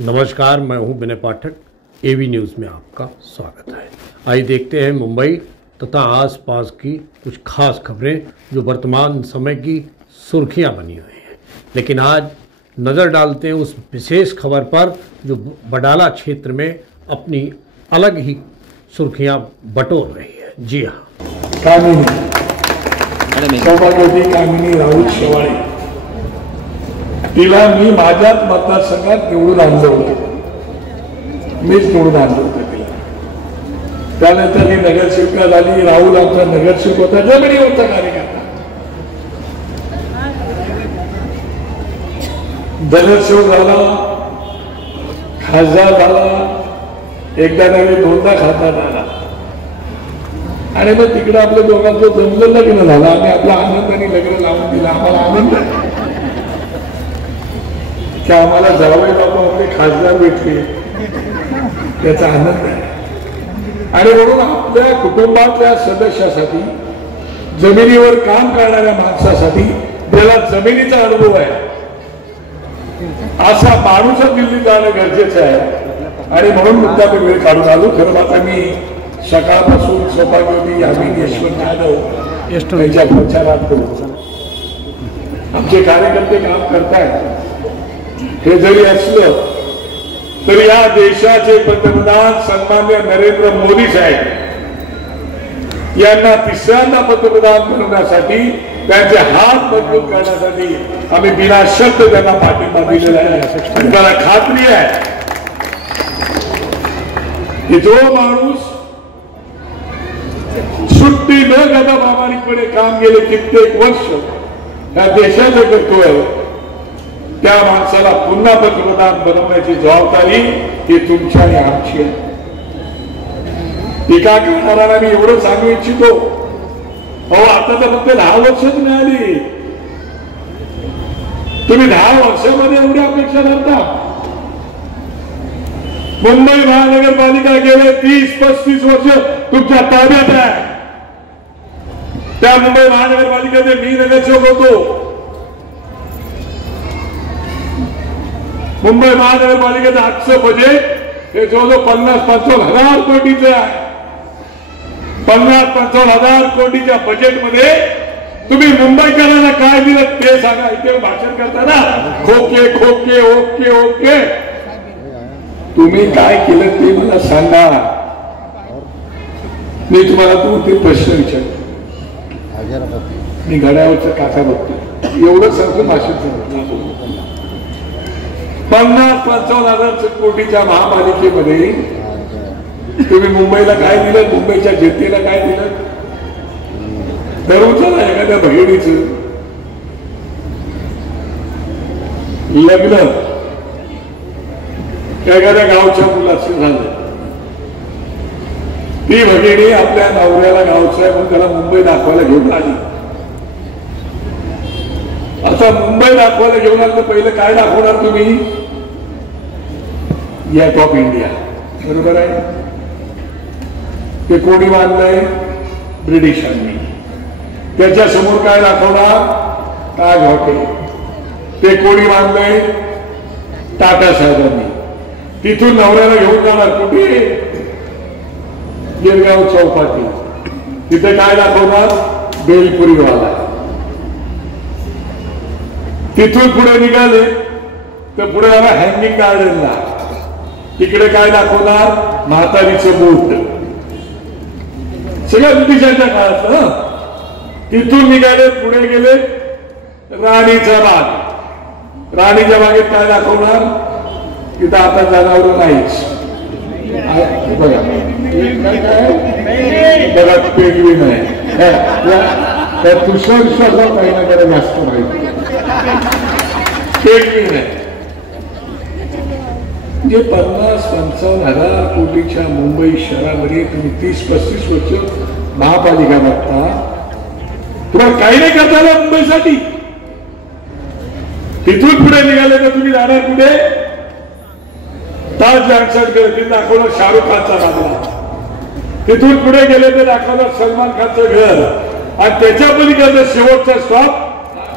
नमस्कार, मैं हूं विनय पाठक। एवी न्यूज़ में आपका स्वागत है। आइए देखते हैं मुंबई तथा आसपास की कुछ खास खबरें जो वर्तमान समय की सुर्खियां बनी हुई हैं। लेकिन आज नज़र डालते हैं उस विशेष खबर पर जो बडाला क्षेत्र में अपनी अलग ही सुर्खियां बटोर रही है। जी हाँ, सौभाग्यवती कामिनी राहुल शेवाळे तिला मी माझ्याच मतदारसंघात निवडून आणलं होतं। मीच निवडून आणलं होतं तिला। त्यानंतर ती नगरसेविका झाली। राहुल आमचा नगरसेवक होता, जमिनीवरचा कार्यकर्ता। नगरसेवक झाला, खासदार झाला, एकदा नव्हे दोनदा खासदार झाला आणि मग तिकडे आपल्या दोघांचं जमलं लग्न झालं। आम्ही आपला आनंदाने लग्न लावून दिलं। आम्हाला आनंद आहे की आम्हाला जावई बाबा आपले खासदार भेटले, त्याचा आनंद आहे। आणि म्हणून आपल्या कुटुंबातल्या सदस्यासाठी, जमिनीवर काम करणाऱ्या माणसासाठी त्याला जमिनीचा अनुभव आहे असा माणूस दिल्लीत जाणं गरजेचं आहे। आणि म्हणून मुद्दा वेळ काढून आलो। खरं आता मी सकाळपासून सौभाग्यवती यामिनी यशवंत यादव यांच्या प्रचारात करू। आमचे कार्यकर्ते काम करतायत। हे जरी असलं तरी या देशाचे पंतप्रधान सन्माननीय नरेंद्र मोदी साहेब यांना तिसऱ्यांदा पंतप्रधान बनवण्यासाठी, त्यांचे हात मजबूत करण्यासाठी आम्ही बिना शब्द त्यांना पाठिंबा दिलेला आहे। मला खात्री आहे की जो माणूस सुट्टी न घेता प्रामाणिकपणे काम गेले कित्येक वर्ष या देशाचं करतोय, त्या माणसाला पुन्हा पंतप्रधान बनवण्याची जबाबदारी ही तुमची आणि आमची आहे। टीका करणाऱ्यांना मी एवढं सांगू इच्छितो, अहो आता तर फक्त 10 वर्षच मिळाली, तुम्ही 10 वर्षामध्ये एवढी अपेक्षा करता? मुंबई महानगरपालिका गेले 30-35 वर्ष तुमच्या ताब्यात आहे। त्या मुंबई महानगरपालिकेचे मी नगरसेवक होतो। मुंबई महानगरपालिकेचं आजचं बजेट हे जवळजवळ 50-55 हजार कोटीचं आहे। 50-55 हजार कोटीच्या बजेटमध्ये तुम्ही मुंबईकरांना काय दिलं ते सांगा। इथे भाषण करताना खोके खोके ओके ओके, तुम्ही काय केलं ते मला सांगा। मी तुम्हाला 2-3 प्रश्न विचारतो। मी घड्यावरचं काका बघतो, एवढं सारखं भाषण करतो। 50-55 हजार कोटीच्या महापालिकेमध्ये तुम्ही मुंबईला काय दिलं? मुंबईच्या जनतेला काय दिलं? दररोजला एखाद्या बहिणीचं लग्न एखाद्या गावच्या मुलाचं झालं, ती भगिनी आपल्या नवऱ्याला गावचं आहे म्हणून त्याला मुंबई दाखवायला घेऊन आली। आता मुंबई दाखवायला घेऊन आलं तर पहिलं काय दाखवणार तुम्ही? गेट ऑफ इंडिया, बरोबर आहे? ते कोणी बांधलंय? ब्रिटिशांनी। त्याच्या समोर काय दाखवणार? ताज हॉटेल। ते कोणी बांधलंय? टाटा साहेबांनी। तिथून नवऱ्याला घेऊन जाणार कुठे? गिरगाव चौपाटी। तिथे काय दाखवणार? बेलपुरीवाला। तिथून पुढे निघाले तर पुढे जाणार हँगिंग गार्डनला। तिकडे काय दाखवणार? म्हातारीचं बोट। सगळ्या ब्रिटिशांच्या काळात। तिथून निघाले, पुढे गेले राणीचा बाग। राणीच्या बागेत काय दाखवणार? तिथं आता जनावर नाहीच। बघा बघा पेंग्विन आहे। त्या तुषार विश्वासावर काही ना काही जास्त माहिती। पेंग्विन आहे। म्हणजे 50-55 हजार कोटीच्या मुंबई शहरामध्ये तुम्ही 30-35 वर्ष महापालिका बघता, तुम्हाला काही नाही करता आलं मुंबईसाठी। तिथून पुढे निघाले तर तुम्ही जाणार कुठे? ताज लँडसर्ड दाखवलं शाहरुख खानचा बंगला। तिथून पुढे गेले तर दाखवलं सलमान खानचं घर आणि त्याच्या पलीकडे शेवटचा स्टॉप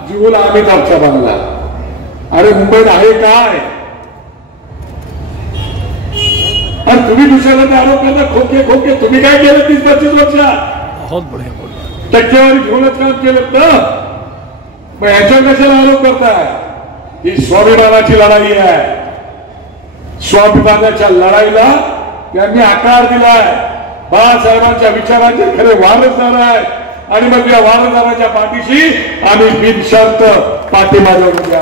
जुगुल अमिताभचा बंगला। अरे मुंबईत आहे काय? आणि तुम्ही दुसऱ्याला आरोप करता खोके खोके. तुम्ही काय केलं 30-35 वर्षात? बहुत बढ़िया बोल रहा है. टक्केवारी घेऊनच काम केलं ना. मग ह्याच्यावर कशाला आरोप करताय? ही स्वाभिमानाची लढाई आहे. स्वाभिमानाच्या लढाईला त्यांनी आकार दिलाय. बाळासाहेबांच्या विचाराचे खरे वारसदार आहे आणि मग या वारसदाराच्या पाठीशी आम्ही बिनशर्त पाठिंबा देऊ द्या.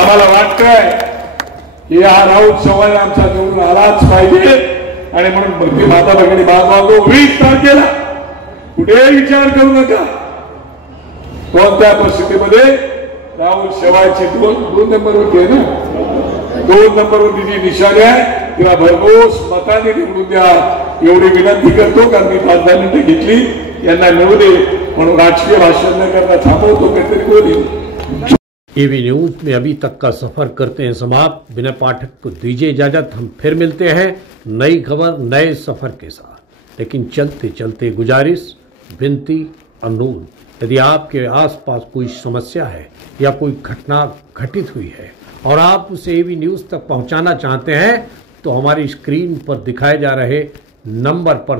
आम्हाला वाटतंय की हा राऊत चव्हाण आमचा निवडून आलाच पाहिजे आणि म्हणून भक्ती माता भगिनी बाळगतो 20 तारखेला कुठेही विचार करू नका. कोणत्या परिस्थितीमध्ये राहुल शेवाळची दोन नंबरवरती आहे ना, 2 नंबरवरती जी निशाणी आहे तिला भरघोस मताने निवडून द्या एवढी विनंती करतो. कारण मी 5-10 मिनिटं घेतली यांना मिळू दे म्हणून राजकीय भाषण न करता थांबवतो. काहीतरी बोली. एवी न्यूज में अभी तक का सफर करते हैं समाप्त. विनय पाठक को दीजिए इजाजत. हम फिर मिलते हैं नई खबर नए सफर के साथ. लेकिन चलते चलते गुजारिश, विनती, अनुरोध, यदि आपके आसपास कोई समस्या है या कोई घटना घटित हुई है और आप उसे एवी न्यूज तक पहुंचाना चाहते हैं तो हमारी स्क्रीन पर दिखाए जा रहे नंबर पर